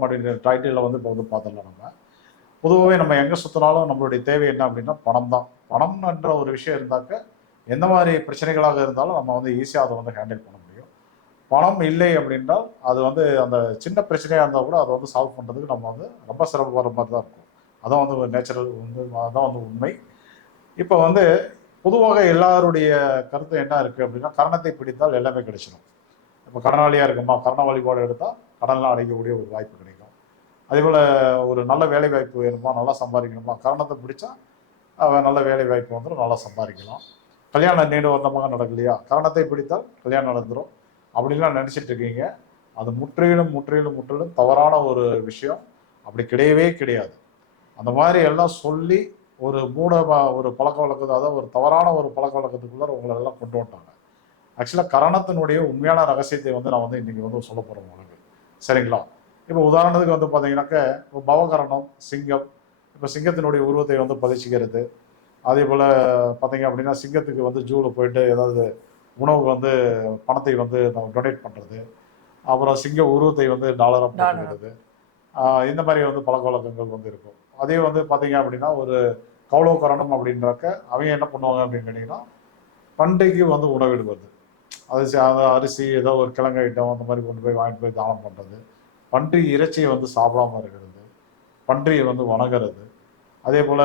பார்த்தீங்கன்னா அப்படின்ற டைட்டிலில் வந்து இப்போ வந்து பார்த்துடலாம் நம்ம. பொதுவாகவே நம்ம எங்கே சுற்றினாலும் நம்மளுடைய தேவை என்ன அப்படின்னா பணம் தான். பணம்ன்ற ஒரு விஷயம் இருந்தாக்க எந்த மாதிரி பிரச்சனைகளாக இருந்தாலும் நம்ம வந்து ஈஸியாக அதை வந்து ஹேண்டில் பண்ண முடியும். பணம் இல்லை அப்படின்றால் அது வந்து அந்த சின்ன பிரச்சனையாக இருந்தால் கூட அதை வந்து சால்வ் பண்ணுறதுக்கு நம்ம வந்து ரொம்ப சிரமப்படுற மாதிரி தான் இருக்கும். அதான் வந்து நேச்சுரல் வந்து அதான் வந்து உண்மை. இப்போ வந்து பொதுவாக எல்லாருடைய கருத்து என்ன இருக்குது அப்படின்னா கரணத்தை பிடித்தால் எல்லாமே கிடைச்சிடும் இப்போ கடனாளியாக இருக்குமா? கரண வழிபாடு எடுத்தால் கடன்லாம் அடைக்கக்கூடிய ஒரு வாய்ப்பு கிடைக்கும். அதே போல் ஒரு நல்ல வேலை வாய்ப்பு வேணுமா நல்லா சம்பாதிக்கணுமா கரணத்தை பிடிச்சா அவன் நல்ல வேலை வாய்ப்பு வந்துடும் நல்லா சம்பாதிக்கலாம். கல்யாணம் நீண்ட வந்தமாக நடக்கலையா? கரணத்தை பிடித்தால் கல்யாணம் நடந்துடும் அப்படின்லாம் நினச்சிட்டு இருக்கீங்க. அது முற்றிலும் முற்றிலும் முற்றிலும் தவறான ஒரு விஷயம். அப்படி கிடையவே கிடையாது. அந்த மாதிரி எல்லாம் சொல்லி ஒரு மூட ஒரு பழக்க வழக்கத்தை அதாவது ஒரு தவறான ஒரு பழக்க வழக்கத்துக்குள்ள உங்களை எல்லாம் கொண்டு வந்துட்டாங்க. ஆக்சுவலாக கரணத்தினுடைய உண்மையான ரகசியத்தை வந்து நான் வந்து இன்னைக்கு வந்து சொல்ல போகிறேன் உங்களுக்கு. சரிங்களா? இப்போ உதாரணத்துக்கு வந்து பார்த்தீங்கன்னாக்க இப்போ பவகரணம் சிங்கம் இப்போ சிங்கத்தினுடைய உருவத்தை வந்து பதிச்சுக்கிறது. அதே போல் பார்த்தீங்க அப்படின்னா சிங்கத்துக்கு வந்து ஜூவில் போயிட்டு ஏதாவது உணவு வந்து பணத்தை வந்து நம்ம டொனேட் பண்ணுறது அப்புறம் சிங்க உருவத்தை வந்து டாலராக ஆஹ் இந்த மாதிரி வந்து பழக்க வழக்கங்கள் வந்து இருக்கும். அதே வந்து பார்த்தீங்க அப்படின்னா ஒரு கௌளவகரணம் அப்படின்றக்க அவங்க என்ன பண்ணுவாங்க அப்படின்னு கேட்டிங்கன்னா பண்டைக்கு வந்து உணவிடுவது அது ச- அது அரிசி ஏதோ ஒரு கிழங்கு ஐட்டம் அந்த மாதிரி கொண்டு போய் வாங்கிட்டு போய் தானம் பண்ணுறது பன்றி இறைச்சியை வந்து சாப்பிடாம இருக்கிறது. பன்றியை வந்து வணங்குறது. அதே போல்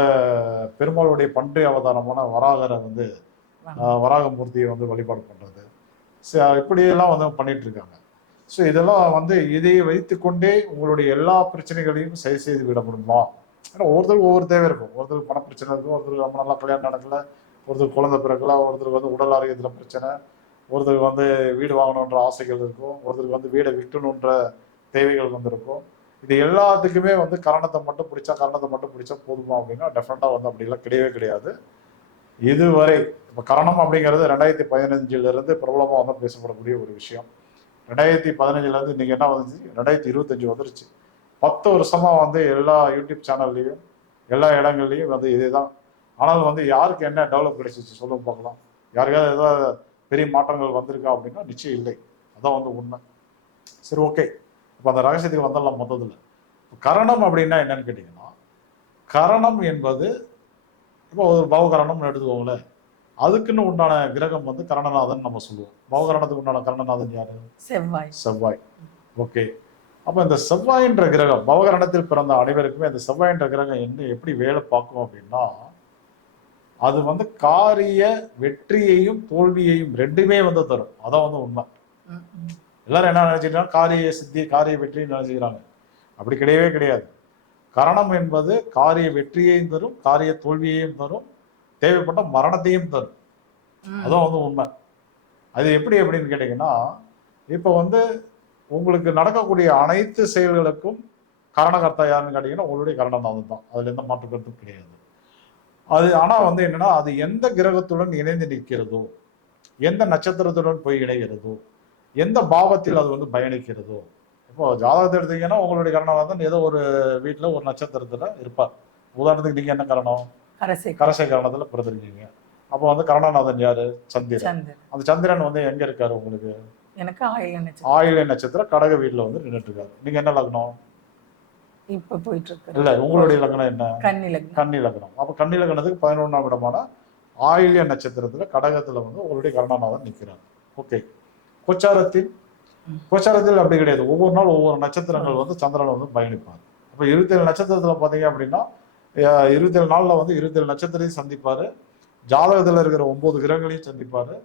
பெருமாளுடைய பன்றி அவதாரமான வராகரை வந்து வராகமூர்த்தியை வந்து வழிபாடு பண்ணுறது இப்படியெல்லாம் வந்து பண்ணிட்டு இருக்காங்க ஸோ இதெல்லாம் வந்து இதை வைத்துக்கொண்டே உங்களுடைய எல்லா பிரச்சனைகளையும் சரி செய்து விட முடியுமா ஏன்னா ஒவ்வொருத்தருக்கும் ஒவ்வொரு தேவை இருக்கும். ஒருத்தருக்கு பண பிரச்சனை இருக்கும். ஒருத்தருக்கு ரொம்ப நல்லா கல்யாணம் நடக்கல. ஒருத்தருக்கு குழந்தை பிறக்கல. ஒருத்தருக்கு வந்து உடல் ஆரோக்கியத்தில் பிரச்சனை. ஒருத்தருக்கு வந்து வீடு வாங்கணுன்ற ஆசைகள் இருக்கும் ஒருத்தருக்கு வந்து வீடை விற்கணுன்ற தேவைகள் வந்திருக்கும் இது எல்லாத்துக்குமே வந்து கரணத்தை மட்டும் பிடிச்சா கரணத்தை மட்டும் பிடிச்சா போதுமா அப்படின்னா டெஃபினட்டாக வந்து அப்படிலாம் கிடையவே கிடையாது. இதுவரை இப்போ கரணம் அப்படிங்கிறது ரெண்டாயிரத்தி பதினஞ்சிலிருந்து பிரபலமாக வந்து பேசப்படக்கூடிய ஒரு விஷயம். ரெண்டாயிரத்தி பதினஞ்சுலேருந்து நீங்கள் என்ன வந்துச்சு? ரெண்டாயிரத்தி இருபத்தஞ்சு வந்துருச்சு. பத்து வருஷமாக வந்து எல்லா யூடியூப் சேனல்லையும் எல்லா இடங்கள்லையும் வந்து இதுதான். ஆனால் வந்து யாருக்கு என்ன டெவலப் கிடைச்சிச்சு? சொல்லுங்க பார்க்கலாம். யாருக்காவது ஏதாவது பெரிய மாற்றங்கள் வந்திருக்கா அப்படின்னா நிச்சயம் இல்லை. அதான் வந்து உண்மை. சரி ஓகே இப்போ அந்த ரகசியத்துக்கு வந்துடலாம் மொத்தத்தில் கரணம் அப்படின்னா என்னன்னு கேட்டிங்கன்னா கரணம் என்பது இப்போ ஒரு பவகரணம்னு எடுத்துக்கோங்களேன் அதுக்குன்னு உண்டான கிரகம் வந்து கரணநாதன் நம்ம சொல்லுவோம். பவகரணத்துக்கு உண்டான கரணநாதன் யாரு? செவ்வாய். செவ்வாய். ஓகே அப்போ இந்த செவ்வாயின்ற கிரகம் பவகரணத்தில் பிறந்த அனைவருக்குமே இந்த செவ்வாயின்ற கிரகம் என்ன எப்படி வேலை பார்க்கும் அப்படின்னா அது வந்து காரிய வெற்றியையும் தோல்வியையும் ரெண்டுமே வந்து தரும். அதான் வந்து உண்மை. எல்லாரும் என்ன நினைச்சுக்கிறாங்க காரிய சித்தி காரிய வெற்றின்னு நினைச்சுக்கிறாங்க. அப்படி கிடையவே கிடையாது. கரணம் என்பது காரிய வெற்றியையும் தரும் காரிய தோல்வியையும் தரும் தேவைப்பட்ட மரணத்தையும் தரும். ம். அதான் வந்து உண்மை. அது எப்படி அப்படின்னு கேட்டிங்கன்னா இப்போ வந்து உங்களுக்கு நடக்கக்கூடிய அனைத்து செயல்களுக்கும் காரணகர்த்தா யாருன்னு கேட்டிங்கன்னா உங்களுடைய கரணம் தான் அதில் எந்த மாற்று கருத்தும் கிடையாது. அது ஆனால் வந்து என்னன்னா அது எந்த கிரகத்துடன் இணைந்து நிற்கிறதோ எந்த நட்சத்திரத்துடன் போய் இணைகிறதோ எந்த பாவத்தில் அது வந்து பயணிக்கிறதோ இப்போ ஜாதகத்தை எடுத்தீங்கன்னா உங்களுடைய கரணநாதன் ஏதோ ஒரு வீட்டில் ஒரு நட்சத்திரத்தில் இருப்பார். உதாரணத்துக்கு நீங்கள் என்ன கரணம்? கரசை. கரணத்தில் பிறந்திருக்கீங்க. அப்போ வந்து கரணநாதன் யாரு? சந்திரன். சந்திரன். அந்த சந்திரன் வந்து எங்க இருக்காரு உங்களுக்கு? எனக்கு ஆயில நட்சத்திரம். ஆயிலை நட்சத்திரம் கடக வீட்டுல வந்து நின்றுட்டு இருக்காரு. நீங்க என்ன லக்னம்? இப்ப போயிட்டு இருக்கு இல்ல உங்களுடைய லக்னம் என்ன? கன்னி லக்னம் கன்னி லக்னம் அப்ப கன்னி லக்னத்துக்கு பதினொன்றாம் இடமான ஆயில்ய நட்சத்திரத்துல கடகத்துல வந்து உங்களுடைய கருணாநாதன் நிக்கிறார். ஓகே. கோச்சாரத்தில். கோச்சாரத்தில் அப்படி கிடையாது. ஒவ்வொரு நாள் ஒவ்வொரு நட்சத்திரங்கள் வந்து சந்திரன் வந்து பயணிப்பார். அப்ப இருபத்தேழு நட்சத்திரத்துல பாத்தீங்க அப்படின்னா இருபத்தேழு நாள்ல வந்து இருபத்தேழு நட்சத்திரத்தையும் சந்திப்பாரு. ஜாதகத்துல இருக்கிற ஒன்பது கிரகங்களையும் சந்திப்பாரு.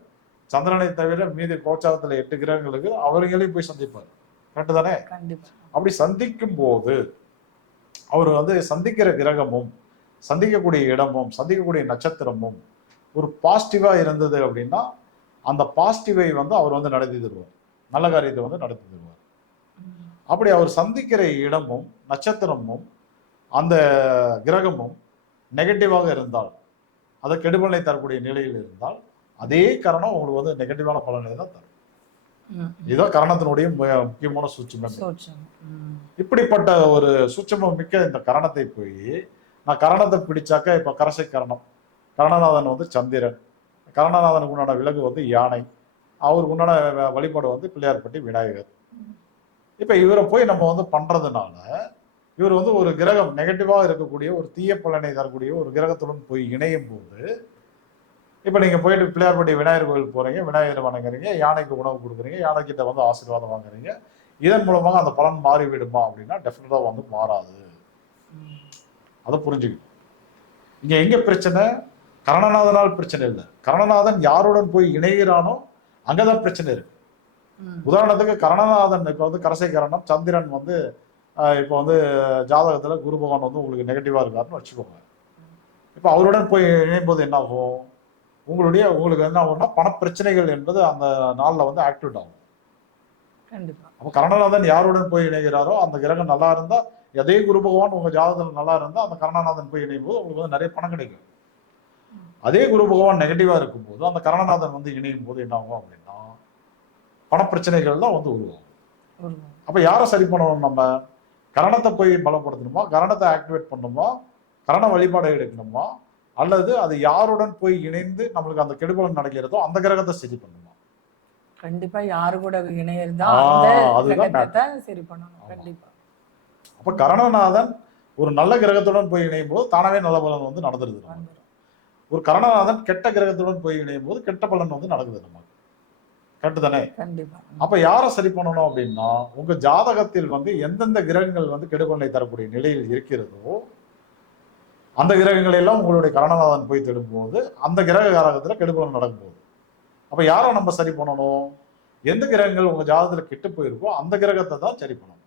சந்திரனை தவிர மீதி கோச்சாரத்துல எட்டு கிரகங்களுக்கு அவர்களையும் போய் சந்திப்பார். கரெக்டு தானே? அப்படி சந்திக்கும் போது அவர் வந்து சந்திக்கிற கிரகமும் சந்திக்கக்கூடிய இடமும் சந்திக்கக்கூடிய நட்சத்திரமும் ஒரு பாசிட்டிவா இருந்தது அப்படின்னா அந்த பாசிட்டிவை வந்து அவர் வந்து நடத்தி தருவார் நல்ல காரியத்தை வந்து நடத்தி தருவார். அப்படி அவர் சந்திக்கிற இடமும் நட்சத்திரமும் அந்த கிரகமும் நெகட்டிவாக இருந்தால் அதை கெடுபலனை தரக்கூடிய நிலையில் இருந்தால் அதே காரணம் உங்களுக்கு வந்து நெகட்டிவான பலனை தான் தரும். இதுதான் கரணத்தினுடைய முக்கியமான சூட்சம். இப்படிப்பட்ட ஒரு சூட்சமம் மிக்க இந்த கரணத்தை போய் நான் கரணத்தை பிடிச்சாக்க இப்ப கரசை கரணம். கரணநாதன் வந்து சந்திரன். கரணநாதனுக்கு உண்டான விலங்கு வந்து யானை. அவருக்கு உண்டான வழிபாடு வந்து பிள்ளையார்பட்டி விநாயகர். இப்ப இவரை போய் நம்ம வந்து பண்றதுனால இவர் வந்து ஒரு கிரகம் நெகட்டிவாக இருக்கக்கூடிய ஒரு தீய பலனை தரக்கூடிய ஒரு கிரகத்துடன் போய் இணையும் போது இப்போ நீங்கள் போயிட்டு பிள்ளையார்பட்டி விநாயகர் கோயில் போகிறீங்க விநாயகர் வணங்குறீங்க யானைக்கு உணவு கொடுக்குறீங்க யானைக்கிட்ட வந்து ஆசீர்வாதம் வாங்குறீங்க இதன் மூலமாக அந்த பலன் மாறிவிடுமா அப்படின்னா டெஃபினட்டா வந்து மாறாது. அதை புரிஞ்சுக்கணும். இங்க எங்க பிரச்சனை? கரணநாதனால் பிரச்சனை இல்லை. கரணநாதன் யாருடன் போய் இணைகிறானோ அங்கதான் பிரச்சனை இருக்கு. உதாரணத்துக்கு கரணநாதன் இப்போ வந்து கரசை கரணம் சந்திரன் வந்து இப்போ வந்து ஜாதகத்துல குரு பகவான் வந்து உங்களுக்கு நெகட்டிவா இருக்காருன்னு வச்சுக்கோங்க. இப்போ அவருடன் போய் இணையும் போது என்ன ஆகும் உங்களுடைய உங்களுக்கு என்ன ஆகும்னா பணப்பிரச்சனைகள் என்பது அந்த நாள்ல வந்து ஆக்டிவேட் ஆகும். கண்டிப்பா. அப்போ கரணநாதன் யாருடன் போய் இணைகிறாரோ அந்த கிரகம் நல்லா இருந்தா அதே குரு பகவான் உங்க ஜாதகத்தில் நல்லா இருந்தா அந்த கரணநாதன் போய் இணையும் போது உங்களுக்கு வந்து நிறைய பணம் கிடைக்கும். அதே குரு பகவான் நெகட்டிவா இருக்கும்போது அந்த கரணநாதன் வந்து இணையும் போது என்ன ஆகும் அப்படின்னா பணப்பிரச்சனைகள் தான் வந்து உருவாகும். அப்ப யாரை சரி பண்ணணும் நம்ம? கரணத்தை போய் பலப்படுத்தணுமா? கரணத்தை ஆக்டிவேட் பண்ணணுமா? கரண வழிபாடு எடுக்கணுமா? அல்லது அது யாருடன் போய் இணைந்து நம்மளுக்கு அந்த கெடுபலன் நடக்கிறதோ அந்த கிரகத்தை சரி பண்ணணுமா? கண்டிப்பா யாரு கூட இணையறதோ அதுதான் சரி பண்ணணும். கண்டிப்பா. அப்ப கரணநாதன் ஒரு நல்ல கிரகத்துடன் போய் இணையும் போது தானாவே நல்ல பலன் வந்து நடந்துருது ஒரு கரணநாதன் கெட்ட கிரகத்துடன் போய் இணையும் போது கெட்ட பலன் வந்து நடக்குது நமக்கு. கரெக்டு தானே? கண்டிப்பா. அப்ப யாரை சரி பண்ணணும் அப்படின்னா உங்க ஜாதகத்தில் வந்து எந்தெந்த கிரகங்கள் வந்து கெடுபலனை தரக்கூடிய நிலையில் இருக்கிறதோ அந்த கிரகங்களை எல்லாம் உங்களுடைய கரணநாதன் போய் தேடும்போது அந்த கிரக காரகத்துல கெடுபலன் நடக்கும்போது அப்ப யாரை நம்ம சரி பண்ணணும்? எந்த கிரகங்கள் உங்க ஜாதகத்துல கெட்டு போயிருக்கோ அந்த கிரகத்தை தான் சரி பண்ணணும்.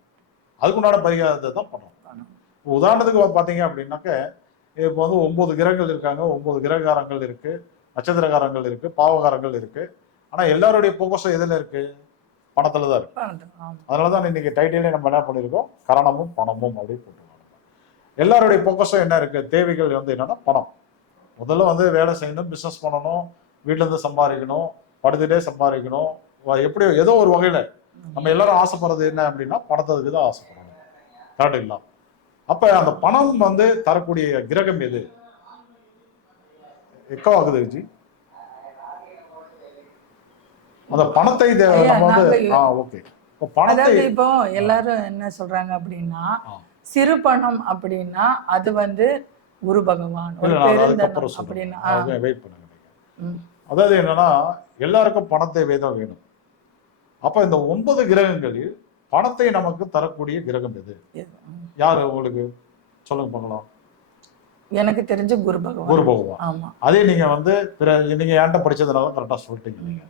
அதுக்குண்டான பரிகாரத்தை தான் பண்ணணும். உதாரணத்துக்கு பாத்தீங்க அப்படின்னாக்க இப்போ வந்து ஒன்பது கிரகங்கள் இருக்காங்க. ஒன்பது கிரககாரங்கள் இருக்கு நட்சத்திரகாரங்கள் இருக்கு பாவகாரங்கள் இருக்கு. ஆனா எல்லாருடைய போக்கஸும் எதுல இருக்கு? பணத்துல தான் இருக்கு. பண்ணணும். ஆமா. அதனாலதான் இன்னைக்கு டைட்டிலே நம்ம என்ன பண்ணியிருக்கோம் கரணமும் பணமும் அப்படி போட்டுருக்கோம் எல்லாருடைய போக்கஸும் என்ன இருக்கு? தேவைகள் வந்து என்னன்னா பணம். முதல்ல வந்து வேலை செய்யணும் பிசினஸ் பண்ணணும். வீட்ல இருந்து சம்பாதிக்கணும் படுத்துட்டே சம்பாதிக்கணும். எப்படியோ ஏதோ ஒரு வகையில நம்ம எல்லாரும் ஆசைப்படுறது என்ன அப்படின்னா பணத்துக்கு தான் ஆசைப்படுறோம். கரெக்டுங்களா அப்ப அந்த பணம் வந்து தரக்கூடிய கிரகம் எது? எக்கோ ஆகுது ஜி அந்த பணத்தை நம்ம வந்து ஆ ஓகே. பணத்தை இப்போ எல்லாரும் என்ன சொல்றாங்க அப்படின்னா. சிறு பணம் அப்படின்னா அது வந்து குரு பகவான் ஒரு பெருந்தனம் அப்படின்னா. வெயிட் பண்ணுங்க. அதாவது என்னன்னா எல்லாருக்கும் பணத்தை வேதம் வேணும். அப்ப இந்த ஒன்பது கிரகங்களில் பணத்தை நமக்கு தரக்கூடிய கிரகம் எது. யாரு உங்களுக்கு? சொல்லுங்க பார்க்கலாம் எனக்கு தெரிஞ்ச குரு பகவான். குரு பகவான். அதே நீங்க வந்து பிற நீங்க என்கிட்ட படிச்சதுனால கரெக்டா சொல்லிட்டீங்க நீங்க.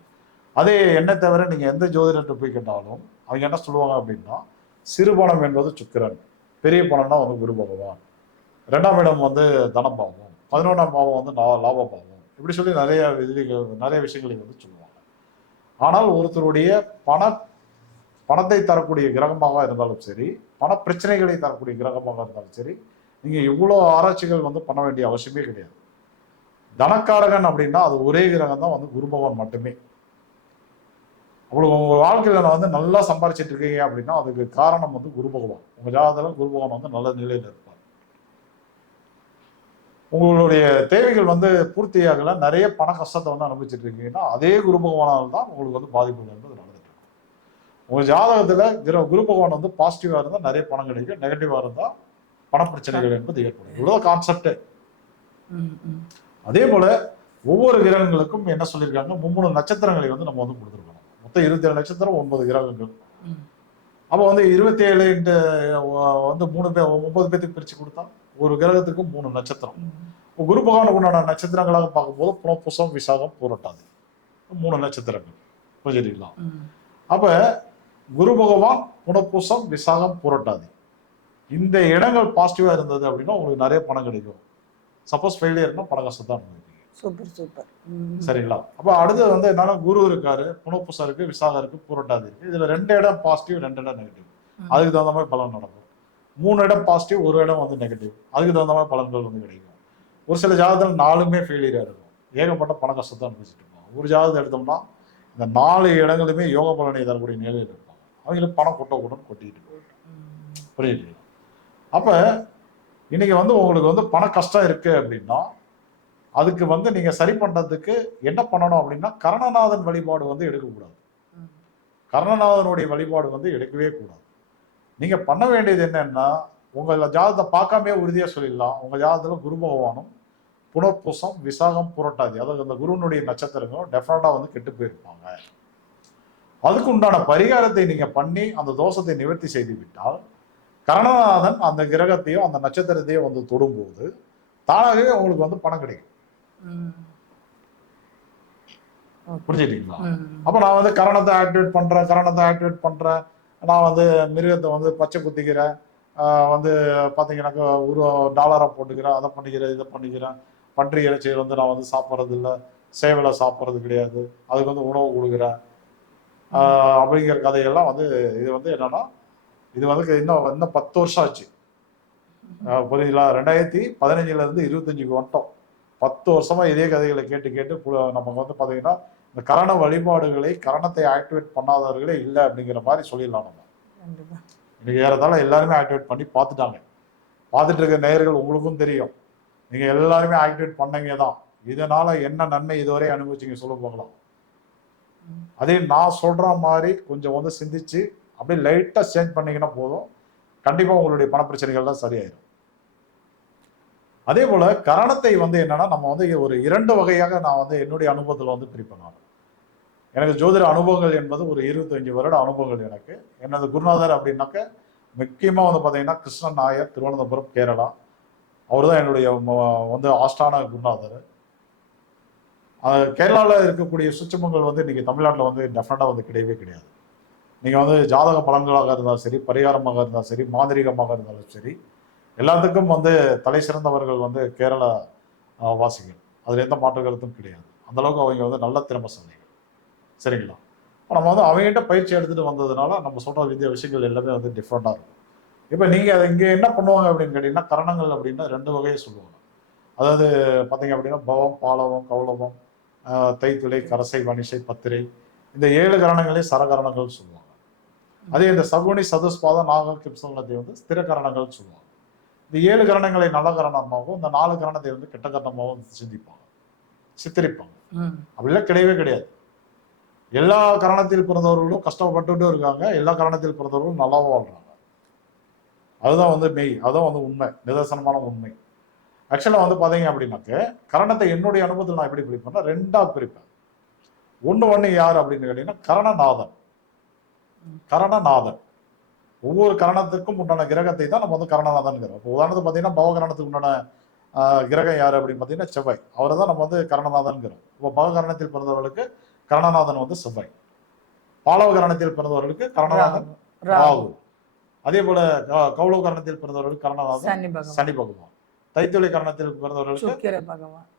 அதே என்ன தவிர நீங்க எந்த ஜோதிடர்கிட்ட போய் கேட்டாலும் அவங்க என்ன சொல்லுவாங்க அப்படின்னா சிறு பணம் என்பது சுக்கிரன். பெரிய பணம்னா வந்து குரு பகவான். ரெண்டாம் இடம் வந்து தனபாவம். பதினொன்றாம் பாவம் வந்து லா- லாப பாவம் இப்படி சொல்லி நிறைய விதிகள் நிறைய விஷயங்களை வந்து சொல்லுவாங்க. ஆனால் ஒருத்தருடைய பண பணத்தை தரக்கூடிய கிரகமாக இருந்தாலும் சரி பண பிரச்சனைகளை தரக்கூடிய கிரகமாக இருந்தாலும் சரி நீங்கள் இவ்வளோ ஆராய்ச்சிகள் வந்து பண்ண வேண்டிய அவசியமே கிடையாது. தனக்காரகன் அப்படின்னா அது ஒரே கிரகம் தான் வந்து குரு பகவான் மட்டுமே. உங்களுக்கு உங்க வாழ்க்கையில நான் வந்து நல்லா சம்பாரிச்சிட்டு இருக்கீங்க அப்படின்னா அதுக்கு காரணம் வந்து குரு பகவான். உங்க ஜாதகத்துல குரு பகவான் வந்து நல்ல நிலையில இருப்பார். உங்களுடைய தேவைகள் வந்து பூர்த்தியாகல நிறைய பண கஷ்டத்தை வந்து அனுபவிச்சுட்டு இருக்கீங்கன்னா அதே குரு பகவானால் தான் உங்களுக்கு வந்து பாதிப்புகள் என்பது நடந்துட்டு இருக்கும். உங்க ஜாதகத்துல கிர- பகவான் வந்து பாசிட்டிவா இருந்தா நிறைய பணம் கிடைக்கும் நெகட்டிவா இருந்தா பண பிரச்சனைகள் என்பது ஏற்படும். இவ்வளவு கான்செப்ட். அதே போல ஒவ்வொரு கிரகங்களுக்கும் என்ன சொல்லியிருக்காங்க? மும்மூணு நட்சத்திரங்களை வந்து நம்ம வந்து கொடுத்துருக்கணும். மொத்தம் இருபத்தி ஏழு நட்சத்திரம் ஒன்பது கிரகங்கள். அப்போ வந்து இருபத்தி ஏழு வந்து மூணு பேர் முப்பது பேத்துக்கு பிரிச்சு கொடுத்தா? ஒரு கிரகத்துக்கு மூணு நட்சத்திரம். இப்போ குரு பகவானுக்கு உண்டான நட்சத்திரங்களாக பார்க்கும்போது புனப்புசம் விசாகம் பூரட்டாது. மூணு நட்சத்திரங்கள். புரிஞ்சுட்டீங்களா ம். அப்ப குரு பகவான் புனப்பூசம் விசாகம் புரட்டாதி. இந்த இடங்கள் பாசிட்டிவா இருந்தது அப்படின்னா உங்களுக்கு நிறைய பணம் கிடைக்கும். சப்போஸ் ஃபெயிலியர்னா பண கஷ்டம் தான் சூப்பர் சூப்பர். சரிங்களா? அப்ப அடுத்து வந்து என்னன்னா குரு இருக்காரு புனப்புசம் இருக்கு விசாகம் இருக்கு புரட்டாதி இருக்கு. இதுல ரெண்டு இடம் பாசிட்டிவ் ரெண்டு இடம் நெகட்டிவ். அதுக்கு தகுந்த மாதிரி பலன் நடக்கும். மூணு இடம் பாசிட்டிவ் ஒரு இடம் வந்து நெகட்டிவ் அதுக்கு தகுந்த மாதிரி பலன்கள் வந்து கிடைக்கும். ஒரு சில ஜாதகத்தில் நாலுமே ஃபெயிலியரா இருக்கும். ஏகப்பட்ட பண கஷ்டத்தை அனுபவிச்சுட்டு இருப்பாங்க. ஒரு ஜாதகம் எடுத்தோம்னா இந்த நாலு இடங்களுமே யோக பலனை தரக்கூடிய நிலையில் இருப்பாங்க. அவங்களுக்கு பணம் கொட்ட கூட்டம் கொட்டிட்டு. புரியுது? அப்ப இன்னைக்கு வந்து உங்களுக்கு வந்து பண கஷ்டம் இருக்கு அப்படின்னா அதுக்கு வந்து நீங்க சரி பண்றதுக்கு என்ன பண்ணணும் அப்படின்னா கரணநாதன் வழிபாடு வந்து எடுக்கக்கூடாது. கர்ணநாதனுடைய வழிபாடு வந்து எடுக்கவே கூடாது. நீங்க பண்ண வேண்டியது என்னன்னா உங்க ஜாதகத்தை பார்க்காமயே உறுதியா சொல்லிடலாம். உங்க ஜாதகத்துல குரு பகவானும் புனர்பூசம் விசாகம் புரட்டாதி அதாவது அந்த குருவனுடைய நட்சத்திரங்களும் டெஃபினட்டா வந்து கெட்டு போயிருப்பாங்க. அதுக்கு உண்டான பரிகாரத்தை நீங்க பண்ணி அந்த தோஷத்தை நிவர்த்தி செய்து விட்டால் கரணநாதன் அந்த கிரகத்தையோ அந்த நட்சத்திரத்தையோ வந்து தொடும்போது தானாகவே உங்களுக்கு வந்து பணம் கிடைக்கும். ம். அப்போ நான் வந்து கரணத்தை ஆக்டிவேட் பண்றேன் கரணத்தை ஆக்டிவேட் பண்றேன். நான் வந்து மிருகத்தை வந்து பச்சை குத்திக்கிறேன் வந்து பார்த்தீங்கன்னாக்கா ஒரு டாலராக போட்டுக்கிறேன் அதை பண்ணிக்கிறேன் இதை பண்ணிக்கிறேன். பன்றி இறைச்சியை வந்து நான் வந்து சாப்பிட்றது இல்லை. சேவலை சாப்பிட்றது கிடையாது. அதுக்கு வந்து உணவு கொடுக்குறேன். அப்படிங்கிற கதையெல்லாம் வந்து இது வந்து என்னன்னா இது வந்து இன்னும் இன்னும் பத்து வருஷம் ஆச்சு. புரியுதுங்களா? ரெண்டாயிரத்தி பதினஞ்சுல இருந்து இருபத்தஞ்சுக்கு வந்துட்டோம். பத்து வருஷமா இதே கதைகளை கேட்டு கேட்டு நமக்கு வந்து பாத்தீங்கன்னா இந்த கரண வழிபாடுகளை கரணத்தை ஆக்டிவேட் பண்ணாதவர்களே இல்லை அப்படிங்கிற மாதிரி சொல்லிடலாம் நம்ம. இன்னைக்கு ஏறத்தாழ எல்லாருமே ஆக்டிவேட் பண்ணி பார்த்துட்டாங்க. பார்த்துட்டு இருக்க நேயர்கள் உங்களுக்கும் தெரியும். நீங்க எல்லாருமே ஆக்டிவேட் பண்ணீங்க தான் இதனால என்ன நன்மை இதுவரை அனுபவிச்சீங்க சொல்ல போகலாம். அதே நான் சொல்ற மாதிரி கொஞ்சம் வந்து சிந்திச்சு அப்படியே லைட்டா சேஞ்ச் பண்ணீங்கன்னா போதும். கண்டிப்பா உங்களுடைய பண பிரச்சனைகள்லாம் சரியாயிடும் அதே போல கரணத்தை வந்து என்னன்னா நம்ம வந்து ஒரு இரண்டு வகையாக நான் வந்து என்னுடைய அனுபவத்தில் வந்து பிரிப்பேன் நான். எனக்கு ஜோதிட அனுபவங்கள் என்பது ஒரு இருபத்தஞ்சு வருட அனுபவங்கள் எனக்கு. எனது குருநாதர் அப்படின்னாக்க முக்கியமாக வந்து பார்த்தீங்கன்னா கிருஷ்ணன் நாயர் திருவனந்தபுரம் கேரளா. அவர் தான் என்னுடைய ம- வந்து ஆஸ்டான குருநாதர். கேரளாவில் இருக்கக்கூடிய சுச்சமங்கள் வந்து இன்றைக்கி தமிழ்நாட்டில் வந்து டெஃபினட்டாக வந்து கிடையவே கிடையாது. நீங்கள் வந்து ஜாதக பலன்களாக இருந்தாலும் சரி பரிகாரமாக இருந்தாலும் சரி மாந்திரிகமாக இருந்தாலும் சரி எல்லாத்துக்கும் வந்து தலை சிறந்தவர்கள் வந்து கேரள வாசிகள். அதில் எந்த மாற்று கருத்தும் கிடையாது. அந்த அளவுக்கு அவங்க வந்து நல்ல திறமசாலிகள் சரிங்களா? இப்போ நம்ம வந்து அவங்ககிட்ட பயிற்சி எடுத்துட்டு வந்ததுனால நம்ம சொல்ற வித்திய விஷயங்கள் எல்லாமே வந்து டிஃப்ரெண்டாக இருக்கும். இப்போ நீங்கள் அதை இங்கே என்ன பண்ணுவாங்க அப்படின்னு கேட்டிங்கன்னா கரணங்கள் அப்படின்னா ரெண்டு வகையை சொல்லுவாங்க. அதாவது பார்த்தீங்க அப்படின்னா பவம் பாலவம் கௌலவம் தைத்துளை கரசை வனிசை பத்திரை. இந்த ஏழு கரணங்களே சரகரணங்கள் சொல்லுவாங்க. அதே இந்த சகுனி சதுஸ்பாதம் நாக கிப்சலத்தை வந்து ஸ்திர கரணங்கள் சொல்லுவாங்க. இந்த ஏழு கரணங்களை நல்ல கரணமாகவும் இந்த நாலு கரணத்தை வந்து கெட்ட கரணமாகவும் சிந்திப்பாங்க. சித்தரிப்பாங்க. அப்படிலாம் கிடையவே கிடையாது. எல்லா கரணத்தில் பிறந்தவர்களும் கஷ்டப்பட்டுட்டு இருக்காங்க. எல்லா கரணத்தில் பிறந்தவர்களும் நல்லாவும் வாழ்றாங்க. அதுதான் வந்து மெய். அதுதான் வந்து உண்மை. நிதர்சனமான உண்மை. ஆக்சுவலாக வந்து பார்த்தீங்க அப்படின்னாக்க கரணத்தை என்னுடைய அனுபவத்தில் நான் எப்படி பிரிப்பேன்னா ரெண்டா பிரிப்பேன். ஒன்று ஒன்று யார் அப்படின்னு கேட்டீங்கன்னா கரணநாதன். கரணநாதன். ஒவ்வொரு கரணத்துக்கும் உண்டான கிரகத்தை தான் நம்ம வந்து கரணநாதன்கிறோம் இப்போ உதாரணத்துக்கு பார்த்தீங்கன்னா பவகரணத்துக்கு உண்டான கிரகம் யார் அப்படின்னு பார்த்தீங்கன்னா செவ்வாய். அவரை தான் நம்ம வந்து கரணநாதன்கிறோம் இப்போ பவகரணத்தில் பிறந்தவர்களுக்கு கரணநாதன் வந்து செவ்வாய். பாலவ கரணத்தில் பிறந்தவர்களுக்கு கரணநாதன் ராகு. அதே போல கௌளவ கரணத்தில் பிறந்தவர்களுக்கு கரணநாதன் சனி பகவான். தைத்துளை கரணத்தில் பிறந்தவர்களுக்கு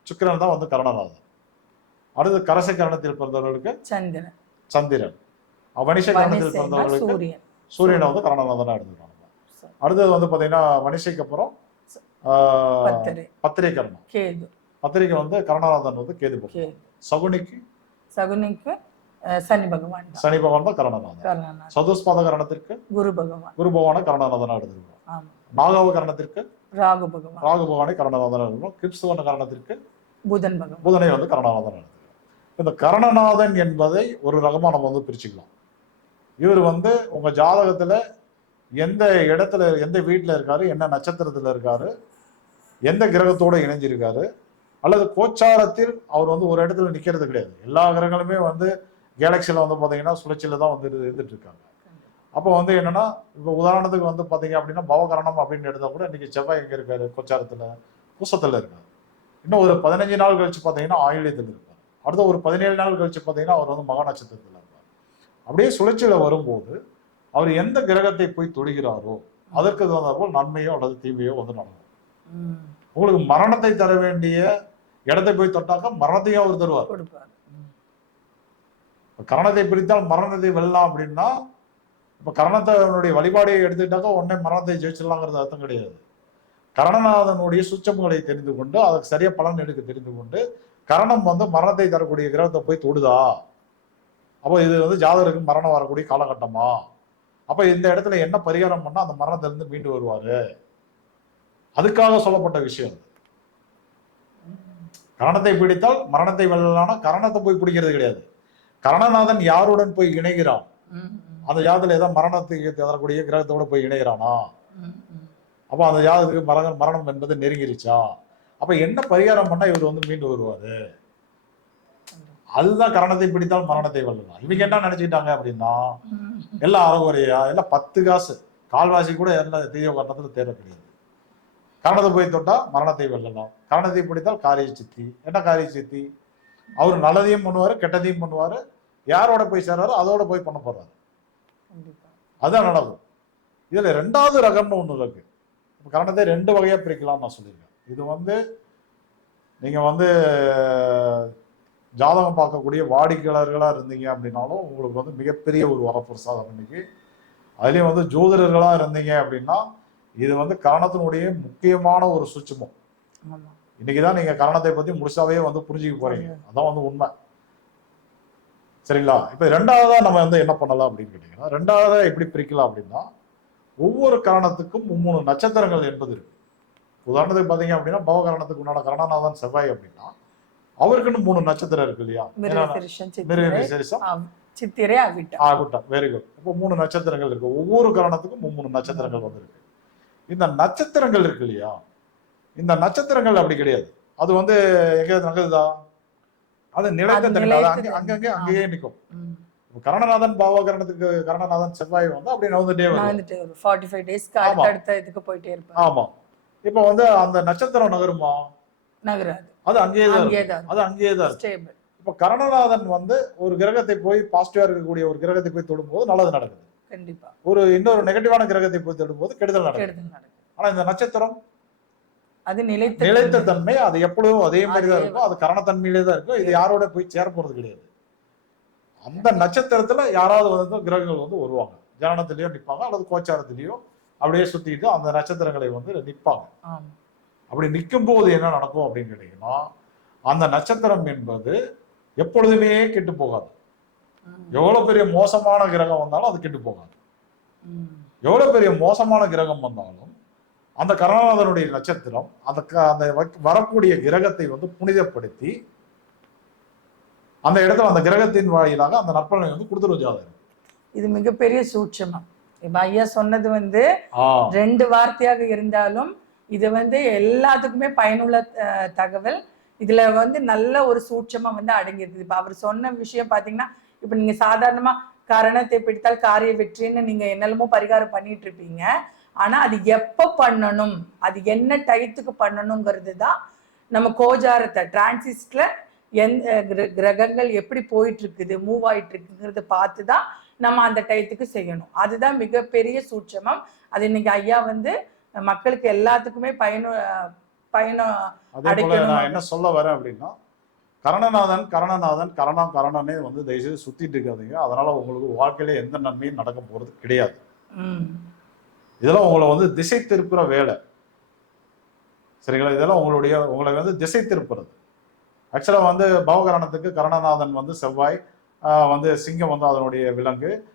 சுக்கிரன் தான் வந்து கரணநாதன். அடுத்து கரசை கரணத்தில் பிறந்தவர்களுக்கு சந்திரன். சந்திரன். வணிஷ கரணத்தில் பிறந்தவர்களுக்கு சூரியன் வந்து கரணநாதனா எடுத்துக்கிறாங்க. அடுத்தது வந்து பாத்தீங்கன்னா வணிசைக்கு அப்புறம் பத்திரை. கரணம் கேது. பத்திரிகை வந்து கரணநாதன் வந்து கேது பகவான் சகுனிக்கு? சகுனிக்கு சனி பகவான் சனி பகவான் தான் கரணநாதன். சதுஸ்பாத கரணத்திற்கு குரு பகவான். குரு பகவானை கரணநாதனா எடுத்துக்கிறோம் நாகாவ கரணத்திற்கு ராகு பகவான். ராகு பகவானை கரணநாதனா எடுத்துக்கிறோம் கிப்சுவன கரணத்திற்கு புதன் பகவான். புதனை வந்து கரணநாதன் எடுத்துக்கிறோம் இந்த கரணநாதன் என்பதை ஒரு ரகமா நம்ம வந்து பிரிச்சுக்கலாம். இவர் வந்து உங்க ஜாதகத்துல எந்த இடத்துல எந்த வீட்டில் இருக்காரு என்ன நட்சத்திரத்தில் இருக்காரு எந்த கிரகத்தோட இணைஞ்சிருக்காரு அல்லது கோச்சாரத்தில் அவர் வந்து ஒரு இடத்துல நிற்கிறது கிடையாது. எல்லா கிரகங்களுமே வந்து கேலக்சியில் வந்து பார்த்தீங்கன்னா சுழற்சியில் தான் வந்து இருந்துட்டு இருக்காங்க. அப்போ வந்து என்னன்னா இப்போ உதாரணத்துக்கு வந்து பார்த்தீங்க அப்படின்னா பவகரணம் அப்படின்னு எடுத்தால் கூட இன்றைக்கி செவ்வாய் எங்கே இருக்காரு? கோச்சாரத்தில் பூசத்தில் இருக்காரு. இன்னும் ஒரு பதினஞ்சு நாள் கழிச்சு பார்த்தீங்கன்னா ஆயுள்யத்தில் இருப்பார் அடுத்த ஒரு பதினேழு நாள் கழிச்சு பார்த்தீங்கன்னா அவர் வந்து மகா நட்சத்திரத்தில் அப்படியே சுழற்சியில வரும்போது அவர் எந்த கிரகத்தை போய் தொடுகிறாரோ அதற்கு தகுந்த போல் நன்மையோ அல்லது தீமையோ வந்து நடக்கும். உங்களுக்கு மரணத்தை தர வேண்டிய இடத்தை போய் தொட்டாக்க மரணத்தையும் அவர் தருவார். கரணத்தை பிரித்தால் மரணத்தை வெல்லலாம் அப்படின்னா இப்ப கரணத்தினுடைய வழிபாடையை எடுத்துக்கிட்டாக்கா உடனே மரணத்தை ஜெயிச்சிடலாங்கிறது அர்த்தம் கிடையாது. கரணநாதனுடைய சுச்சமுகளை தெரிந்து கொண்டு அதுக்கு சரியா பலன் எடுக்க தெரிந்து கொண்டு கரணம் வந்து மரணத்தை தரக்கூடிய கிரகத்தை போய் தொடுதா? அப்போ இது வந்து ஜாதகருக்கு மரணம் வரக்கூடிய காலகட்டமா? அப்ப இந்த இடத்துல என்ன பரிகாரம் பண்ணா அந்த மரணத்திலிருந்து மீண்டு வருவாரு? அதுக்காக சொல்லப்பட்ட விஷயம் அது. கரணத்தை பிடித்தால் மரணத்தை வெல்லலாம்னா கரணத்தை போய் பிடிக்கிறது கிடையாது. கரணநாதன் யாருடன் போய் இணைகிறான். அந்த ஜாதத்துல ஏதாவது மரணத்துக்கு தரக்கூடிய கிரகத்தோட போய் இணைகிறானா. அப்போ அந்த ஜாதகத்துக்கு மரணம் மரணம் என்பது நெருங்கிருச்சா? அப்ப என்ன பரிகாரம் பண்ணா இவர் வந்து மீண்டு வருவாரு? அதுதான் கரணத்தை பிடித்தால் மரணத்தை வெல்லலாம் இவங்க என்ன நினைச்சுக்கிட்டாங்க அப்படின்னா எல்லாம் அறகுறையா எல்லாம் பத்து காசு. கால்வாசி கூட என்ன தீய கரணத்துல தேர கிடையாது. கரணத்தை போய் தொட்டா மரணத்தை வெல்லலாம். கரணத்தை பிடித்தால் காரிய சித்தி. என்ன காரிய சித்தி? அவர் நல்லதையும் பண்ணுவாரு கெட்டதையும் பண்ணுவாரு. யாரோட போய் சேர்றாரோ அதோட போய் பண்ண போறாரு. அதுதான் அதான் நடக்கும். இதுல ரெண்டாவது ரகம்னு ஒண்ணு இருக்கு. கரணத்தை ரெண்டு வகையா பிரிக்கலாம் நான் சொல்லியிருக்கேன். இது வந்து நீங்க வந்து ஜாதகம் பார்க்கக்கூடிய வாடிக்கையாளர்களா இருந்தீங்க அப்படின்னாலும் உங்களுக்கு வந்து மிகப்பெரிய ஒரு வரப்பிரசாதம் இன்னைக்கு. அதுலயும் வந்து ஜோதிடர்களா இருந்தீங்க அப்படின்னா இது வந்து கரணத்தினுடைய முக்கியமான ஒரு சுட்சமம். இன்னைக்கு தான் நீங்க கரணத்தை பத்தி முழுசாவே வந்து புரிஞ்சுக்க போறீங்க. அதான் வந்து உண்மை. சரிங்களா? இப்ப ரெண்டாவதா நம்ம வந்து என்ன பண்ணலாம் அப்படின்னு கேட்டீங்கன்னா ரெண்டாவதா எப்படி பிரிக்கலாம் அப்படின்னா ஒவ்வொரு கரணத்துக்கும் மும்மூணு நட்சத்திரங்கள் என்பது இருக்கு. உதாரணத்துக்கு பாத்தீங்க அப்படின்னா பவகரணத்துக்கு உண்டான கரணநாதன் செவ்வாய் அப்படின்னா அவருக்குன்னு மூணு நட்சத்திரம் இருக்கு இல்லையா? மிருகசிரிஷன் மிருக சித்திரை. ஆகட்டும் வெரி குட் இப்போ மூணு நட்சத்திரங்கள் இருக்கு. ஒவ்வொரு கரணத்துக்கும் மும்மூணு நட்சத்திரங்கள் வந்திருக்கு. இந்த நட்சத்திரங்கள் இருக்கு இல்லையா? இந்த நட்சத்திரங்கள் அப்படி கிடையாது. அது வந்து எங்கேயாவது நகருதா அது நிலைத்த அங்கே தன்மை. அங்கங்கே அங்கேயே நிற்கும். கரணநாதன் பாவகரணத்துக்கு கரணநாதன் செவ்வாய் வந்து அப்படி நகர்ந்துட்டே நான் வரும். ஃபார்ட்டி ஃபைவ் டேஸ்க்கு. அடுத்த இதுக்கு போயிட்டே இருப்பேன் ஆமா. இப்ப வந்து அந்த நட்சத்திரம் நகருமா? நகராது. அது அங்கேயே தான் அது அங்கேயே தான் ஸ்டேபிள் இப்ப கரணநாதன் வந்து ஒரு கிரகத்தை போய் பாசிட்டிவா இருக்கக்கூடிய ஒரு கிரகத்தை போய் தொடும்போது நல்லது நடக்குது. கண்டிப்பா. ஒரு இன்னொரு நெகட்டிவான கிரகத்தை போய் தொடும்போது கெடுதல் நடக்குது. ஆனா இந்த நட்சத்திரம் அது நிலைத்த நிலைத்த தன்மை அது எப்பொழுதும் அதே மாதிரி தான் இருக்கும். அது கரணத்தன்மையிலே தான் இருக்கும். இது யாரோட போய் சேர போறது கிடையாது. அந்த நட்சத்திரத்துல யாராவது வந்து கிரகங்கள் வந்து வருவாங்க. ஜனனத்திலயோ நிப்பாங்க. அல்லது கோச்சாரத்திலயோ அப்படியே சுத்திட்டு அந்த நட்சத்திரங்களை வந்து நிப்பாங்க. ஆமா. அப்படி நிற்கும் போது என்ன நடக்கும் அப்படின்னு கேட்டீங்கன்னா அந்த நட்சத்திரம் என்பது எப்பொழுதுமே கெட்டு போகாது. எவ்வளவு பெரிய மோசமான கிரகம் வந்தாலும் அது கெட்டு போகாது. எவ்வளவு பெரிய மோசமான கிரகம் வந்தாலும் அந்த கருணாநாதனுடைய நட்சத்திரம் அந்த அந்த வரக்கூடிய கிரகத்தை வந்து புனிதப்படுத்தி அந்த இடத்துல அந்த கிரகத்தின் வாயிலாக அந்த நற்பலனை வந்து கொடுத்துரும் ஜாதகம் இது மிகப்பெரிய சூட்சமம். இப்ப ஐயா சொன்னது வந்து ரெண்டு வார்த்தையாக இருந்தாலும் இது வந்து எல்லாத்துக்குமே பயனுள்ள தகவல். இதுல வந்து நல்ல ஒரு சூட்சமா வந்து அடங்கியிருக்குது. இப்ப அவர் சொன்ன விஷயம் பாத்தீங்கன்னா இப்ப நீங்க சாதாரணமா கரணத்தை பிடித்தால் காரிய வெற்றின்னு நீங்க என்னெல்லாமோ பரிகாரம் பண்ணிட்டு இருப்பீங்க ஆனா அது எப்ப பண்ணணும்? அது என்ன டயத்துக்கு பண்ணணுங்கிறது தான் நம்ம கோஜாரத்தை டிரான்சிஸ்ட்ல எந்த கிர- கிரகங்கள் எப்படி போயிட்டு இருக்குது மூவ் ஆயிட்டு இருக்குங்கிறத பார்த்து தான் நம்ம அந்த டயத்துக்கு செய்யணும். அதுதான் மிகப்பெரிய சூட்சமம். அது இன்னைக்கு ஐயா வந்து மக்களுக்கு எல்லாத்துக்குமே பயனு பயணம் அதே போல. நான் என்ன சொல்ல வரேன் அப்படின்னா கரணநாதன் கரணநாதன் கரணம் கரணனே வந்து தயவுசெய்து சுத்திட்டு இருக்காதீங்க. அதனால உங்களுக்கு வாழ்க்கையில எந்த நன்மையும் நடக்க போறது கிடையாது. இதெல்லாம் உங்களை வந்து திசை திருப்புற வேலை. சரிங்களா? இதெல்லாம் உங்களுடைய உங்களை வந்து திசை திருப்புறது. ஆக்சுவலாக வந்து பவகரணத்துக்கு கரணநாதன் வந்து செவ்வாய் ஆஹ் வந்து சிங்கம் வந்து அதனுடைய விலங்கு.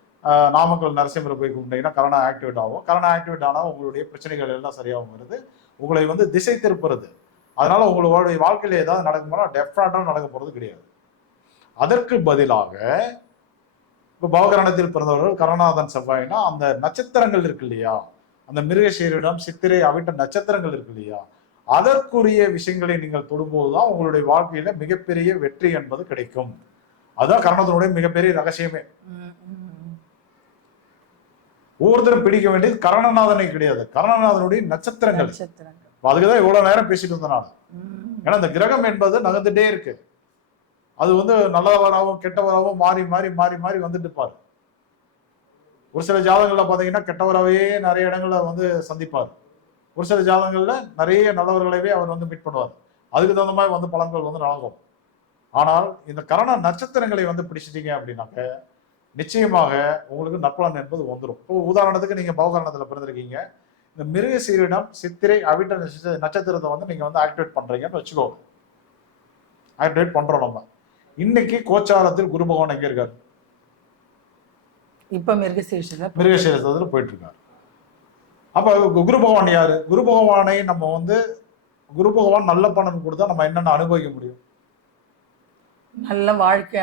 நாமக்கல் நரசிம்மரை போய் கும்பிட்டீங்கன்னா கரணம் ஆக்டிவேட் ஆகும். கரணம் ஆக்டிவேட் ஆனால் உங்களுடைய பிரச்சனைகள் எல்லாம் சரியாகவும் வருது. உங்களை வந்து திசை திருப்புறது. அதனால உங்களுடைய வாழ்க்கையில் ஏதாவது நடக்கும்போது டெஃபினட்டாக நடக்க போகிறது கிடையாது. அதற்கு பதிலாக இப்போ பவகரணத்தில் பிறந்தவர்கள் கருணாதன் செவ்வாய்னா அந்த நட்சத்திரங்கள் இருக்கு இல்லையா? அந்த மிருகசீரிடம் சித்திரை அவிட்ட நட்சத்திரங்கள் இருக்கு இல்லையா? அதற்குரிய விஷயங்களை நீங்கள் தொடும்போது தான் உங்களுடைய வாழ்க்கையில மிகப்பெரிய வெற்றி என்பது கிடைக்கும். அதுதான் கரணத்தினுடைய மிகப்பெரிய ரகசியமே. ஒவ்வொருத்தரும் பிடிக்க வேண்டியது கரணநாதனை கிடையாது. கரணநாதனுடைய நட்சத்திரங்கள். அதுக்குதான் இவ்வளவு நேரம் பேசிட்டு இருந்தேன் நான். ம், ஏன்னா இந்த கிரகம் என்பது நகர்ந்துட்டே இருக்கு. அது வந்து நல்லவராகவும் கெட்டவராகவும் மாறி மாறி மாறி மாறி வந்துட்டு இருப்பாரு ஒரு சில ஜாதகங்கள்ல பாத்தீங்கன்னா கெட்டவராகவே நிறைய இடங்கள்ல வந்து சந்திப்பார். ஒரு சில ஜாதகங்கள்ல நிறைய நல்லவர்களைவே அவர் வந்து மீட் பண்ணுவார். அதுக்கு தகுந்த மாதிரி வந்து பலன்கள் வந்து நடக்கும். ஆனால் இந்த கரண நட்சத்திரங்களை வந்து பிடிச்சிட்டீங்க அப்படின்னாக்க நிச்சயமாக உங்களுக்கு நற்பலன் என்பது வந்துடும் இப்போ உதாரணத்துக்கு நீங்க பவகரணத்துல பிறந்திருக்கீங்க. இந்த மிருக சீரிடம் சித்திரை அவிட்ட நட்ச- நட்சத்திரத்தை வந்து நீங்க வந்து ஆக்டிவேட் பண்றீங்கன்னு வச்சுக்கோங்க. ஆக்டிவேட் பண்றோம் நம்ம. இன்னைக்கு கோச்சாரத்தில் குரு பகவான் எங்க இருக்காரு? இப்ப மிருகசீஷல மிருகசீரத்தில் போயிட்டு இருக்காரு அப்ப குரு பகவான் யாரு? குரு பகவானை நம்ம வந்து குரு பகவான் நல்ல பலன் கொடுத்தா நம்ம என்னென்ன அனுபவிக்க முடியும்? நல்ல வாழ்க்கை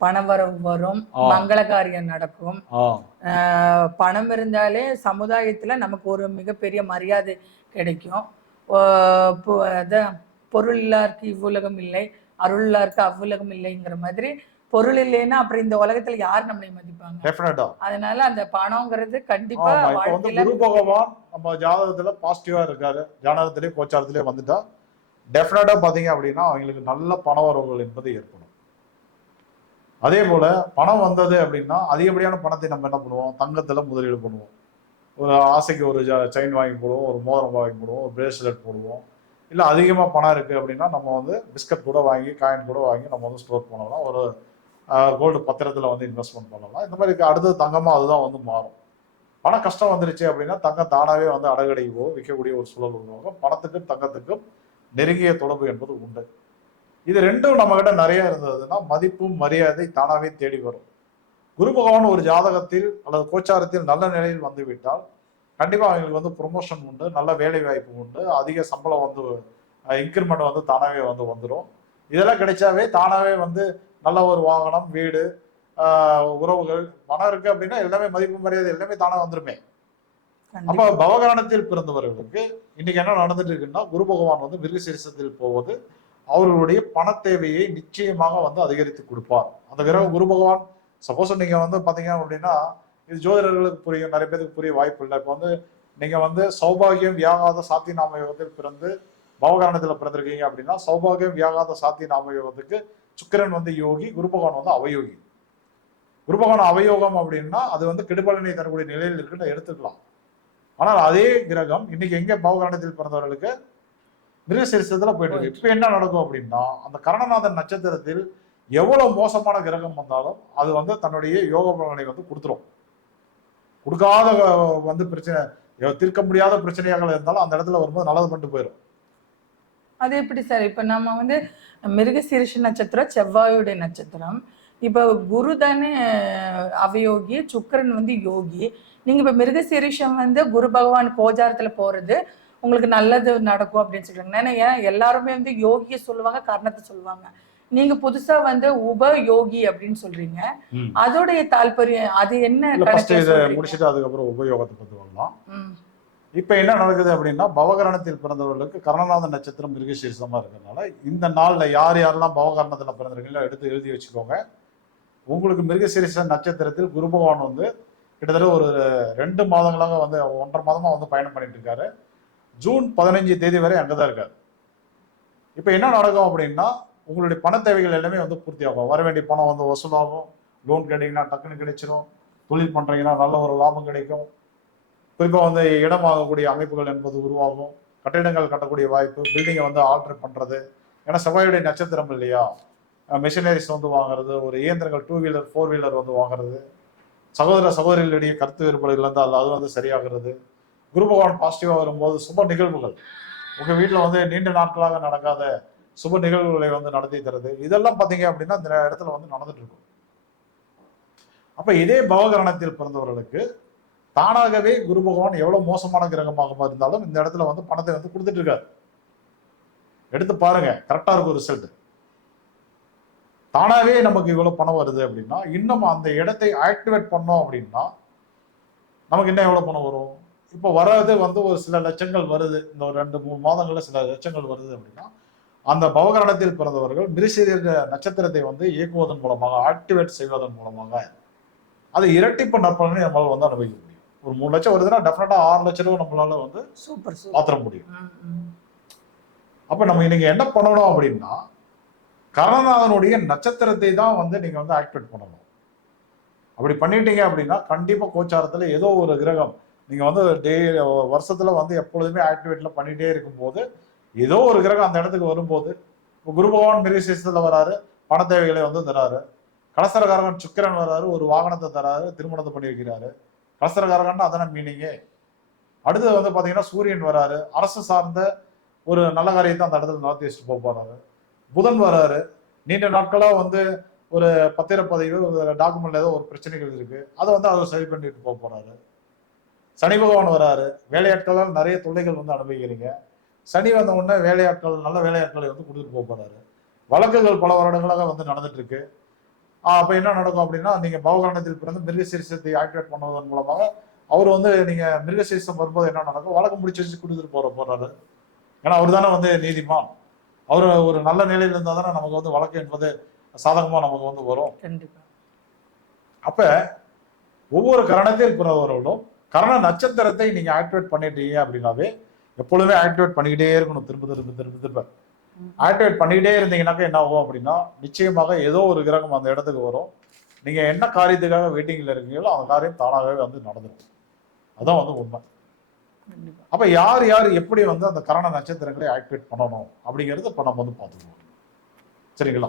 பணவரவு வரும். மங்கள காரியம் நடக்கும். பணம் இருந்தாலே சமுதாயத்துல நமக்கு ஒரு மிகப்பெரிய மரியாதை கிடைக்கும். பொருள் இல்லாருக்கு இவ்வுலகம் இல்லை அருள் இல்லாருக்கு அவ்வுலகம் இல்லைங்கிற மாதிரி பொருள் இல்லைன்னா அப்புறம் இந்த உலகத்துல யார் நம்மளை மதிப்பாங்க? அதனால அந்த பணங்கிறது கண்டிப்பா நம்ம ஜாதகத்துல பாசிட்டிவா இருக்காரு. ஜாதகத்திலேயே கோச்சாரத்திலேயே வந்துட்டா டெஃபினட்டாக பார்த்தீங்க அப்படின்னா அவங்களுக்கு நல்ல பண வரவுகள் என்பது ஏற்படும். அதே போல் பணம் வந்தது அப்படின்னா அதிகப்படியான பணத்தை நம்ம என்ன பண்ணுவோம்? தங்கத்தில் முதலீடு பண்ணுவோம். ஒரு ஆசைக்கு ஒரு செயின் வாங்கி போடுவோம் ஒரு மோதிரம் வாங்கி போடுவோம் ஒரு பிரேஸ்லெட் போடுவோம். இல்லை அதிகமாக பணம் இருக்குது அப்படின்னா நம்ம வந்து பிஸ்கட் கூட வாங்கி காயின் கூட வாங்கி நம்ம வந்து ஸ்டோர் பண்ணலாம். ஒரு கோல்டு பத்திரத்தில் வந்து இன்வெஸ்ட்மெண்ட் பண்ணலாம். இந்த மாதிரி அடுத்தது தங்கமாக அதுதான் வந்து மாறும். பண கஷ்டம் வந்துருச்சு அப்படின்னா தங்கம் தானாகவே வந்து அடகடைவோ விற்கக்கூடிய ஒரு சூழல் உருவாகும். பணத்துக்கும் தங்கத்துக்கும் நெருங்கிய தொடர்பு என்பது உண்டு. இது ரெண்டும் நம்ம கிட்ட நிறைய இருந்ததுன்னா மதிப்பும் மரியாதை தானாகவே தேடி வரும். குரு பகவான் ஒரு ஜாதகத்தில் அல்லது கோச்சாரத்தில் நல்ல நிலையில் வந்து விட்டால் அவங்களுக்கு வந்து ப்ரொமோஷன் உண்டு நல்ல வேலை வாய்ப்பு உண்டு. அதிக சம்பளம் வந்து இன்க்ரிமெண்ட் வந்து தானாகவே வந்து வந்துடும் இதெல்லாம் கிடைச்சாவே தானாகவே வந்து நல்ல ஒரு வாகனம் வீடு உறவுகள் பணம் இருக்கு அப்படின்னா எல்லாமே மதிப்பு மரியாதை எல்லாமே தானாக வந்துருமே. அப்ப கண்டிப்பா. பவகரணத்தில் பிறந்தவர்களுக்கு இன்னைக்கு என்ன நடந்துட்டு இருக்குன்னா குரு பகவான் வந்து மிருகசீரிசத்தில் போவது அவர்களுடைய பண தேவையை நிச்சயமாக வந்து அதிகரித்து கொடுப்பார். அந்த கிரகம் குரு பகவான் சப்போஸ் நீங்க வந்து பாத்தீங்க அப்படின்னா இது ஜோதிடர்களுக்கு புரியும் நிறைய பேருக்கு புரிய வாய்ப்பு இல்லை. இப்போ வந்து நீங்க வந்து சௌபாகியம் வியாகாத சாத்தி நாம யோகத்தில் பிறந்து பவகரணத்துல பிறந்திருக்கீங்க அப்படின்னா சௌபாகியம் வியாகாத சாத்தி நாம யோகத்துக்கு சுக்கிரன் வந்து யோகி குரு பகவான் வந்து அவயோகி. குரு பகவான் அவயோகம் அப்படின்னா அது வந்து கெடுபலனை தரக்கூடிய நிலையில் இருக்குன்னு எடுத்துக்கலாம். ஆனால் அதே கிரகம் இன்னைக்கு எங்க பவகரணத்தில் பிறந்தவர்களுக்கு மிருகசீரிசத்துல போயிட்டு இருக்கு. இப்ப என்ன நடக்கும் அப்படின்னா அந்த கரணநாதன் நட்சத்திரத்தில் எவ்வளவு மோசமான கிரகம் வந்தாலும் அது வந்து தன்னுடைய யோக பலனை வந்து கொடுத்துரும். கொடுக்காத வந்து பிரச்சனை தீர்க்க முடியாத பிரச்சனையாக இருந்தாலும் அந்த இடத்துல வரும்போது நல்லது பண்ணிட்டு போயிடும் அது எப்படி சார்? இப்ப நம்ம வந்து மிருகசீரிஷ நட்சத்திரம் செவ்வாயுடைய நட்சத்திரம். இப்ப குரு தானே அவயோகி சுக்கிரன் வந்து யோகி. நீங்க இப்ப மிருகசீரிஷம் வந்து குரு பகவான் கோஜாரத்துல போறது உங்களுக்கு நல்லது நடக்கும் அப்படின்னு சொல்றாங்க. ஏன்னா ஏன் எல்லாருமே வந்து யோகிய சொல்லுவாங்க கர்ணத்தை சொல்லுவாங்க. நீங்க புதுசா வந்து உப யோகி அப்படின்னு சொல்றீங்க. அதோடைய தாற்பயம் அது என்ன? முடிச்சுட்டு அதுக்கப்புறம் உபயோகத்தை பத்தி வரலாம் இப்ப என்ன நடக்குது அப்படின்னா பவகரணத்தில் பிறந்தவர்களுக்கு கரணநாத நட்சத்திரம் மிருகசீரிசமா இருக்கிறதுனால இந்த நாள்ல யார் யாரெல்லாம் பவகரணத்துல பிறந்திருக்கீங்களோ எடுத்து எழுதி வச்சுக்கோங்க. உங்களுக்கு மிருகசீரிச நட்சத்திரத்தில் குரு பகவான் வந்து கிட்டத்தட்ட ஒரு ரெண்டு மாதங்களாக வந்து ஒன்றரை மாதமா வந்து பயணம் பண்ணிட்டு இருக்காரு. ஜூன் பதினஞ்சு தேதி வரை அங்கதான் இருக்காரு. இப்ப என்ன நடக்கும் அப்படின்னா உங்களுடைய பண தேவைகள் எல்லாமே வந்து பூர்த்தி ஆகும் வர வேண்டிய பணம் வந்து வசூலாகும். லோன் கேட்டீங்கன்னா டக்குன்னு கிடைச்சிரும். தொழில் பண்றீங்கன்னா நல்ல ஒரு லாபம் கிடைக்கும். குறிப்பாக வந்து இடம் வாங்கக்கூடிய அமைப்புகள் என்பது உருவாகும். கட்டிடங்கள் கட்டக்கூடிய வாய்ப்பு பில்டிங்கை வந்து ஆல்டர் பண்றது. ஏன்னா செவ்வாயுடைய நட்சத்திரம் இல்லையா? மிஷினரிஸ் வந்து வாங்குறது ஒரு இயந்திரங்கள் டூ வீலர் ஃபோர் வீலர் வந்து வாங்குறது. சகோதர சகோதரிகளிடையே கருத்து வேறுபாடுகள் இருந்தால் அது வந்து சரியாகிறது. குரு பகவான் பாசிட்டிவாக வரும்போது சுப நிகழ்வுகள். உங்கள் வீட்டில் வந்து நீண்ட நாட்களாக நடக்காத சுப நிகழ்வுகளை வந்து நடத்தி தருது. இதெல்லாம் பார்த்தீங்க அப்படின்னா இந்த இடத்துல வந்து நடந்துட்டு இருக்கும். அப்போ இதே பவகரணத்தில் பிறந்தவர்களுக்கு தானாகவே குரு பகவான் எவ்வளோ மோசமான கிரகமாக இருந்தாலும் இந்த இடத்துல வந்து பணத்தை வந்து கொடுத்துட்டு இருக்காரு. எடுத்து பாருங்க கரெக்டாக இருக்கும் ரிசல்ட் தானாவே நமக்கு இவ்வளவு பணம் வருது அப்படின்னா இன்னும் அந்த இடத்தை ஆக்டிவேட் பண்ணோம் அப்படின்னா நமக்கு என்ன எவ்வளவு பணம் வரும்? இப்போ வர்றது வந்து ஒரு சில லட்சங்கள் வருது. இந்த ஒரு ரெண்டு மூணு மாதங்கள்ல சில லட்சங்கள் வருது அப்படின்னா அந்த பவகரணத்தில் பிறந்தவர்கள் மிருசிற நட்சத்திரத்தை வந்து இயக்குவதன் மூலமாக ஆக்டிவேட் செய்வதன் மூலமாக அது இரட்டிப்பு நற்பலனை நம்மளால வந்து அனுபவிக்க முடியும். ஒரு மூணு லட்சம் வருதுன்னா டெஃபினட்டா ஆறு லட்சம் ரூபா நம்மளால வந்து சூப்பர் மாத்திர முடியும். அப்ப நம்ம இன்னைக்கு என்ன பண்ணணும் அப்படின்னா கரணநாதனுடைய நட்சத்திரத்தை தான் வந்து நீங்க வந்து ஆக்டிவேட் பண்ணணும். அப்படி பண்ணிட்டீங்க அப்படின்னா கண்டிப்பா கோச்சாரத்துல ஏதோ ஒரு கிரகம் நீங்க வந்து டே வருஷத்துல வந்து எப்பொழுதுமே ஆக்டிவேட்ல பண்ணிட்டே இருக்கும்போது ஏதோ ஒரு கிரகம் அந்த இடத்துக்கு வரும்போது இப்போ குரு பகவான் மிருகசீசத்துல வராரு பண தேவைகளை வந்து தராரு. கலசரகாரகன் சுக்கிரன் வராரு ஒரு வாகனத்தை தராரு திருமணத்தை பண்ணி வைக்கிறாரு. கலசரகாரகன் அதான மீனிங்கே அடுத்தது வந்து பாத்தீங்கன்னா சூரியன் வராரு. அரசு சார்ந்த ஒரு நல்ல காரியத்தை அந்த இடத்துல நடத்தி வச்சுட்டு போக போறாரு. புதன் வராரு. நீண்ட நாட்களாக வந்து ஒரு பத்திரப்பதிவு ஒரு டாக்குமெண்ட்ல ஏதோ ஒரு பிரச்சனைகள் இருக்கு. அதை வந்து அவர் சரி பண்ணிட்டு போக போறாரு. சனி பகவான் வராரு. வேலையாட்களால் நிறைய தொல்லைகள் வந்து அனுபவிக்கிறீங்க. சனி வந்த உடனே வேலையாட்கள் நல்ல வேலையாட்களை வந்து கொடுத்துட்டு போக போறாரு. வழக்குகள் பல வருடங்களாக வந்து நடந்துட்டு இருக்கு அப்போ என்ன நடக்கும் அப்படின்னா நீங்க பவகரணத்தில் பிறந்து மிருகசீரிசத்தை ஆக்டிவேட் பண்ணுவதன் மூலமாக அவர் வந்து நீங்க மிருகசீரிசம் வரும்போது என்ன நடக்கும்? வழக்கு முடிச்சு வச்சு கொடுத்துட்டு போற போறாரு. ஏன்னா அவர் தானே வந்து நீதிமான். அவர் ஒரு நல்ல நிலையில இருந்தா தானே நமக்கு வந்து வழக்கு என்பது சாதகமா நமக்கு வந்து வரும். அப்ப ஒவ்வொரு கரணத்தில் பிறந்தவர்களும் கரண நட்சத்திரத்தை நீங்க ஆக்டிவேட் பண்ணிட்டீங்க அப்படின்னாவே எப்பொழுதுமே ஆக்டிவேட் பண்ணிக்கிட்டே இருக்கணும். திரும்ப திரும்ப திரும்ப திரும்ப. ஆக்டிவேட் பண்ணிக்கிட்டே இருந்தீங்கன்னாக்கா என்ன ஆகும் அப்படின்னா நிச்சயமாக ஏதோ ஒரு கிரகம் அந்த இடத்துக்கு வரும். நீங்க என்ன காரியத்துக்காக வெயிட்டிங்ல இருக்கீங்களோ அந்த காரியம் தானாகவே வந்து நடந்துடும் அதான் வந்து உண்மை. அப்ப யார் யார் எப்படி வந்து அந்த கரண நட்சத்திரங்களை ஆக்டிவேட் பண்ணணும் அப்படிங்கறத இப்ப நம்ம வந்து பார்த்துக்குவோம் சரிங்களா?